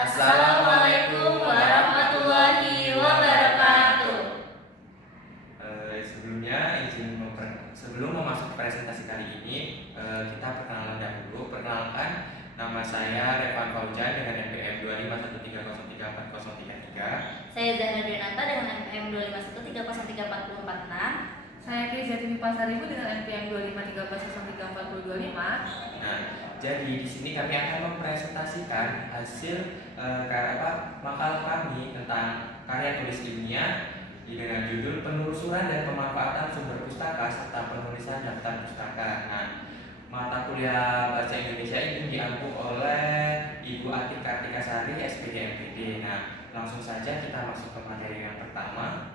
Assalamualaikum warahmatullahi wabarakatuh. Sebelum memasuki presentasi kali ini, kita perkenalan dahulu. Perkenalkan, nama saya Revan Fauzan dengan NPM 251303403. Saya Zahra Denata dengan NPM 251303446. Saya Kriza Timi Pasaribu dengan NPM 253130425. Nah, jadi di sini kami akan mempresentasikan hasil makalah kami tentang karya tulis ilmiah dengan judul penelusuran dan pemanfaatan sumber pustaka serta penulisan daftar pustaka. Nah, mata kuliah bahasa Indonesia ini diampu oleh Ibu Atik Kartikasari, SPD MPD. Nah, langsung saja kita masuk ke materi yang pertama.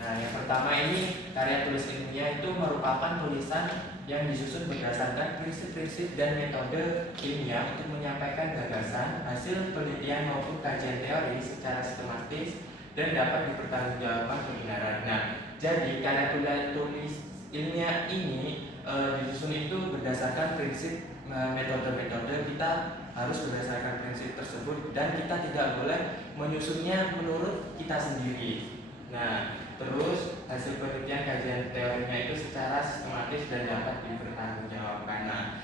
Nah, yang pertama ini karya tulis ilmiah itu merupakan tulisan yang disusun berdasarkan prinsip-prinsip dan metode ilmiah untuk menyampaikan gagasan, hasil penelitian maupun kajian teori secara sistematis dan dapat dipertanggungjawabkan kebenaran. Nah, jadi karya tulis ilmiah ini disusun itu berdasarkan prinsip metode-metode. Kita harus berdasarkan prinsip tersebut dan kita tidak boleh menyusunnya menurut kita sendiri. Nah, terus hasil penelitian kajian teorinya itu secara sistematis dan dapat dipertanggungjawabkan. Nah,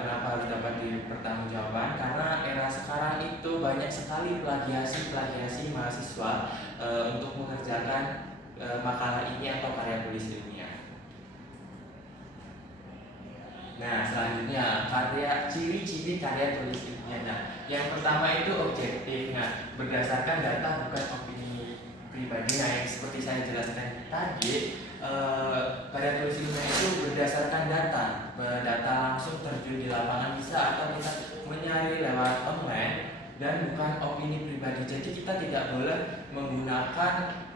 kenapa harus dapat dipertanggungjawabkan? Karena era sekarang itu banyak sekali plagiasi mahasiswa untuk mengerjakan makalah ini atau karya tulis ilmiah. Nah, selanjutnya ciri-ciri karya tulis ilmiah. Nah, yang pertama itu objektif. Nah, berdasarkan data bukan opini pribadi. Nah, yang seperti saya jelaskan tadi, karya tulis ilmiah itu berdasarkan data langsung terjun di lapangan, bisa atau kita mencari lewat online dan bukan opini pribadi. Jadi kita tidak boleh menggunakan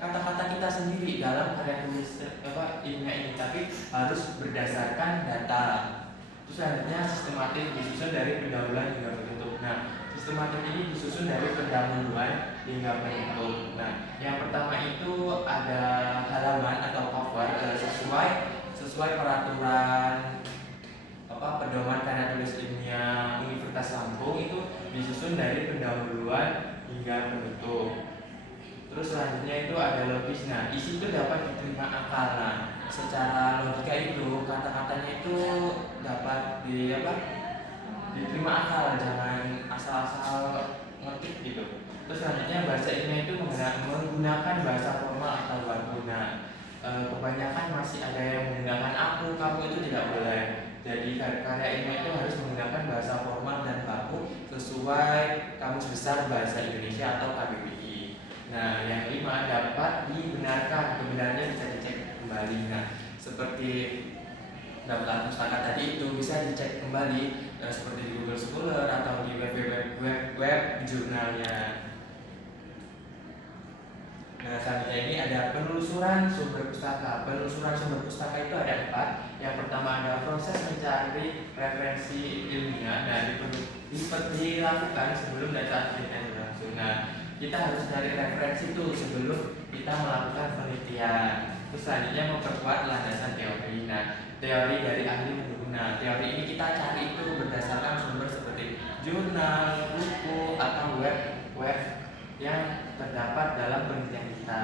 kata-kata kita sendiri dalam karya tulis ilmiah ini, tapi harus berdasarkan data. Terus selanjutnya sistematis, disusun dari pendahuluan hingga penutup. Nah, sistematik ini disusun dari pendahuluan hingga penutup. Nah, yang pertama itu ada halaman atau cover sesuai peraturan pedoman karya tulis ilmiah Universitas Lampung, itu disusun dari pendahuluan hingga penutup. Terus selanjutnya itu ada logis. Nah, isi itu dapat diterima akal. Nah, secara logika itu kata-katanya itu dapat diterima akal, jangan asal-asal ngetik gitu. Terus selanjutnya bahasa ilmiah itu menggunakan bahasa formal atau baku. Nah, kebanyakan masih ada yang menggunakan aku, kamu, itu tidak boleh. Jadi karya ilmiah itu harus menggunakan bahasa formal dan baku sesuai Kamus Besar Bahasa Indonesia atau KBBI. Nah, yang kelima, dapat dibenarkan, kebenarannya bisa dicek kembali. Nah, seperti daftar pustaka tadi itu bisa dicek kembali seperti di Google Scholar atau di web jurnalnya. Nah, selanjutnya ini ada penelusuran sumber pustaka. Penelusuran sumber pustaka itu ada 4. Yang pertama ada proses mencari referensi ilmiah. Nah, dilakukan sebelum data penelitian berlangsung. Nah, kita harus cari referensi itu sebelum kita melakukan penelitian. Terus selanjutnya memperkuat landasan teori. Nah, teori dari ahli menurut. Nah, teori ini kita cari itu berdasarkan sumber seperti jurnal, buku, atau web yang terdapat dalam penelitian kita.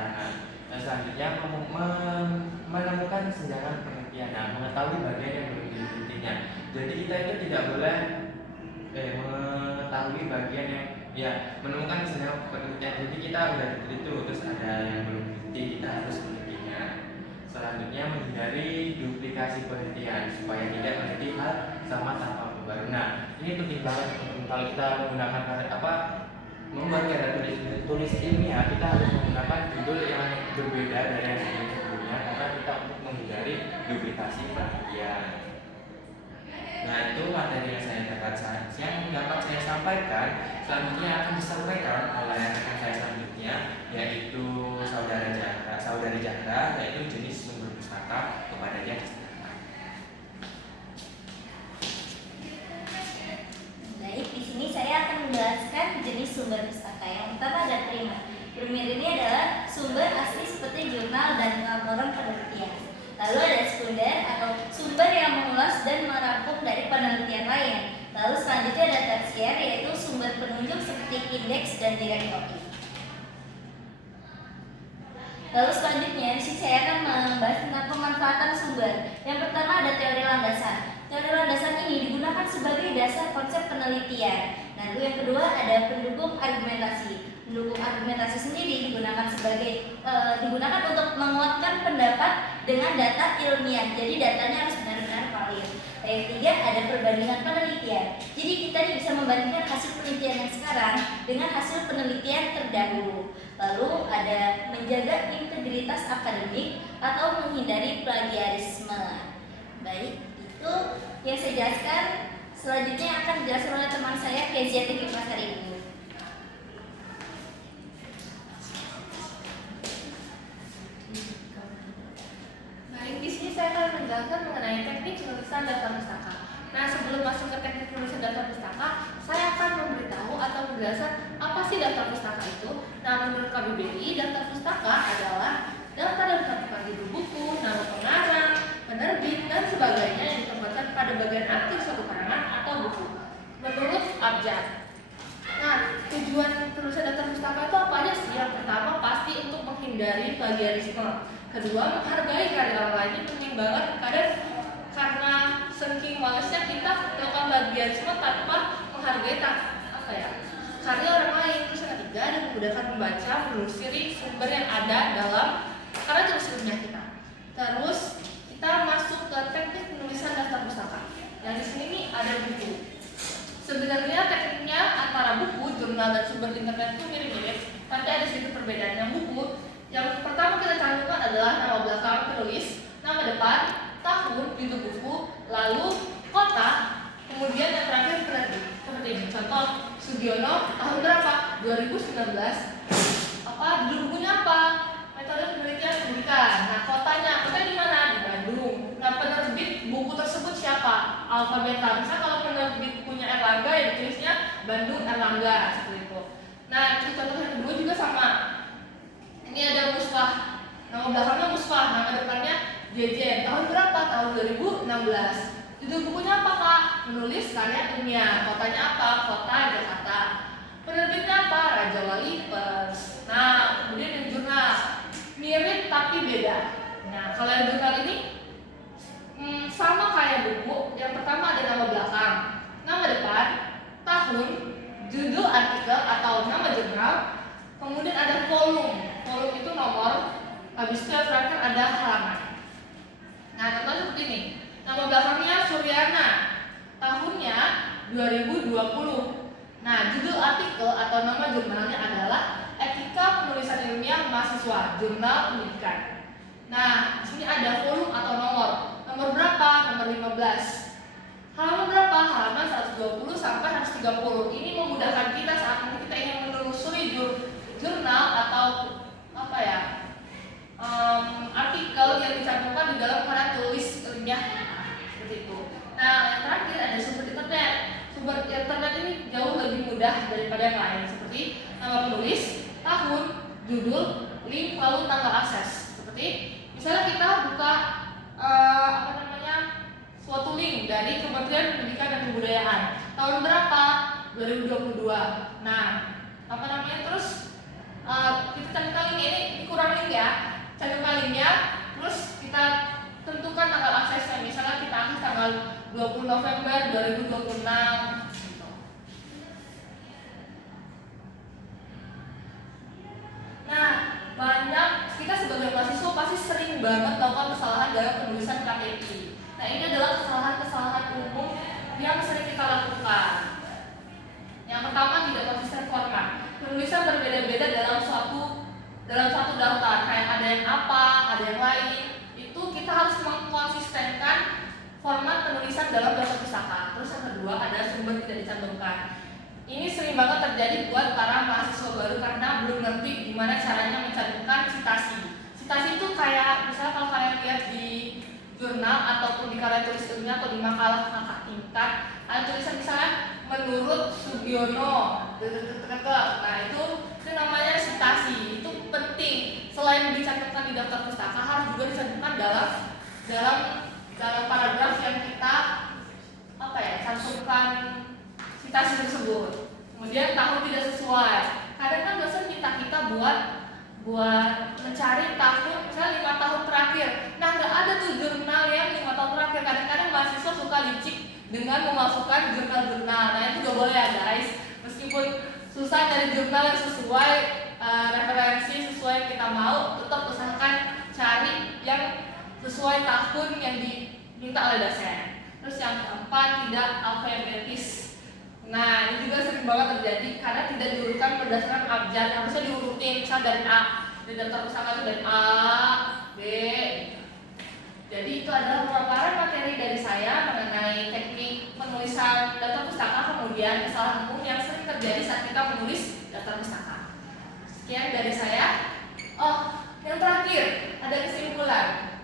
Nah, selanjutnya menemukan senjangan penelitian. Nah, mengetahui bagian yang belum ditelitinya. Jadi kita itu tidak boleh mengetahui bagian yang menemukan senjangan penelitian. Jadi kita udah diteliti terus ada yang belum diteliti, kita harus menelitinya. Selanjutnya menghindari duplikasi penelitian supaya tidak menjadi hal sama tanpa baru. Nah, ini penting banget kalau kita menggunakan membuat karya tulis ilmiah, kita harus menggunakan judul yang berbeda dari yang sebelumnya karena kita untuk menghindari duplikasi penelitian. Nah, itu materi yang dapat saya sampaikan. Selanjutnya akan disampaikan oleh rekan saya selanjutnya, yaitu saudari Janda, yaitu jenis sumber pustaka kepadanya. Baik, di sini saya akan menjelaskan jenis sumber pustaka. Yang pertama ada primer. Primer ini adalah sumber asli seperti jurnal dan laporan penelitian. Lalu ada sekunder atau sumber yang mengulas dan merangkum data Lalu selanjutnya ada tersier, yaitu sumber penunjuk seperti indeks dan direktori. Lalu selanjutnya di sini saya akan membahas tentang pemanfaatan sumber. Yang pertama ada teori landasan. Teori landasan ini digunakan sebagai dasar konsep penelitian. Lalu yang kedua ada pendukung argumentasi. Pendukung argumentasi sendiri digunakan untuk menguatkan pendapat dengan data ilmiah. Jadi datanya harus benar-benar valid. Yang ketiga ada perbandingan penelitian. Jadi kita bisa membandingkan hasil penelitian yang sekarang dengan hasil penelitian terdahulu. Lalu ada menjaga integritas akademik atau menghindari plagiarisme. Baik, itu yang saya jelaskan. Selanjutnya akan dijelaskan oleh teman saya, Kezia Tinggi Pasaribu. Baik, di sini saya akan menjelaskan mengenai teknik penulisan daftar pustaka. Nah, sebelum masuk ke teknik penulisan daftar pustaka, saya akan memberitahu atau menjelaskan apa sih daftar pustaka itu. Nah, menurut KBBI, daftar pustaka adalah daftar yang mencantumkan judul buku, nama pengarang, penerbit, dan sebagainya yang ditempatkan pada bagian akhir suatu karangan atau buku. Menurut Abjad. Nah, tujuan penulisan daftar pustaka itu apa aja sih? Yang pertama pasti untuk menghindari plagiarisme. Kedua, menghargai karya orang lain. Ini penting banget. Kadang karena saking malesnya kita melakukan plagiarisme tanpa menghargai karya orang lain. Terus yang ketiga ada memudahkan membaca, menelusuri sumber yang ada dalam karya tulis ilmiah kita. Terus kita masuk ke teknik penulisan daftar pustaka. Yang di sini nih ada buku. Sebenarnya tekniknya antara buku, jurnal, dan sumber internet itu mirip-mirip, tapi ada sedikit perbedaan. Yang buku, yang pertama kita cantumkan adalah nama belakang penulis, nama depan, tahun, judul buku, lalu kota, kemudian yang terakhir penerbit. Seperti ini, contoh Sugiono tahun berapa? 2019. Judul bukunya apa? Metode penelitian pendidikan. Nah, kotanya di mana? Di Bandung. Nah, penerbit buku tersebut siapa? Alfabetal. Misalnya kalau penerbit punya Erlangga, ya ditulisnya Bandung Erlangga, seperti itu. Nah, contoh yang kedua juga sama. Ini ada Musfah. Nama belakangnya Musfah, nama depannya Jejen. Tahun berapa? Tahun 2016. Judul bukunya apa, Kak? Menulis karya ilmiah. Kotanya apa? Kota Jakarta. Penerbitnya apa? Raja Wali Pers. Nah, kemudian yang jurnal mirip tapi beda. Nah, kalau yang jurnal ini sama kayak buku. Yang pertama ada nama belakang, nama depan, tahun, judul artikel atau nama jurnal, kemudian ada volume. Volume itu nomor, habis itu yang terakhir ada halaman. Nah, contoh seperti ini. Nama belakangnya Suryana, tahunnya 2020. Nah, judul artikel atau nama jurnalnya adalah Etika Penulisan Ilmiah Mahasiswa, Jurnal Pendidikan. Nah, di sini ada volume atau nomor. Nomor berapa? Nomor 15. Halaman berapa? Halaman 120 sampai 130. Ini memudahkan kita saat kita ingin menelusuri jurnal atau artikel yang dicantumkan di dalam karya tulis ilmiah seperti itu. Nah, yang terakhir ada sumber internet. Sumber internet ini jauh lebih mudah daripada yang lain, seperti nama penulis, tahun, judul, link, lalu tanggal akses. Seperti misalnya kita buka suatu link dari Kementerian Pendidikan dan Kebudayaan. Tahun berapa? 2022. Nah, terus kita cantumkan link ini kurang link ya. Cantumkan linknya, terus kita tentukan tanggal aksesnya. Misalnya kita akses tanggal 20 November 2026. Nah, kita sebagai mahasiswa pasti sering banget melakukan kesalahan dalam penulisan KTI. Nah, ini adalah kesalahan-kesalahan umum yang sering kita lakukan. Yang pertama, tidak konsisten format. Penulisan berbeda-beda dalam suatu daftar. Kayak ada yang apa, ada yang lain. Itu kita harus mengkonsistenkan format penulisan dalam daftar pustaka. Terus yang kedua, ada sumber tidak dicantumkan. Ini sering banget terjadi buat para mahasiswa baru karena belum ngerti gimana caranya mencantumkan citasi. Citasi itu kayak misalnya kalau kalian lihat di jurnal ataupun di karya tulis ilmiah atau di makalah kakak tingkat, ada tulisan misalnya menurut Sugiono. Nah, itu namanya citasi. Itu penting. Selain dicantumkan di daftar pustaka, harus juga dicantumkan dalam paragraf yang kita cantumkan kemudian tahun tidak sesuai. Kadang kan dosen minta kita buat mencari tahun, misalnya 5 tahun terakhir. Nah, nggak ada tuh jurnal yang 5 tahun terakhir. Kadang-kadang mahasiswa suka licik dengan memasukkan jurnal-jurnal. Nah, itu nggak boleh ya guys. Meskipun susah dari jurnal yang sesuai referensi sesuai yang kita mau, tetap usahakan cari yang sesuai tahun yang diminta oleh dosen. Terus yang keempat, tidak alfabetis. Nah, ini juga sering banget terjadi karena tidak diurutkan berdasarkan abjad, harusnya diurutin misal dari A. Di daftar pustaka itu dari A, B. Jadi itu adalah pemaparan materi dari saya mengenai teknik penulisan daftar pustaka, kemudian kesalahan umum yang sering terjadi saat kita menulis daftar pustaka. Sekian dari saya. Oh, yang terakhir ada kesimpulan.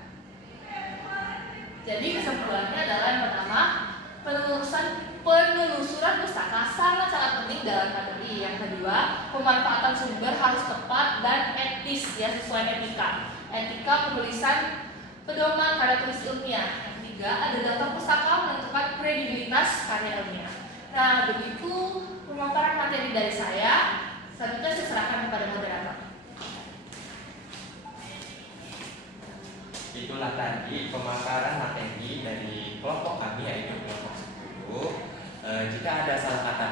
Jadi kesimpulannya adalah yang pertama, penelusuran pustaka sangat-sangat penting dalam materi. Yang kedua, pemanfaatan sumber harus tepat dan etis ya, sesuai etika. Etika penulisan pedoman karya tulis ilmiah. Yang ketiga, ada daftar pustaka menentukan kredibilitas karya ilmiah. Nah, begitu pemaparan materi dari saya. Selanjutnya saya serahkan kepada moderator. Itulah tadi pemaparan materi dari kelompok kami, yaitu kelompok 10. Jika ada salah kata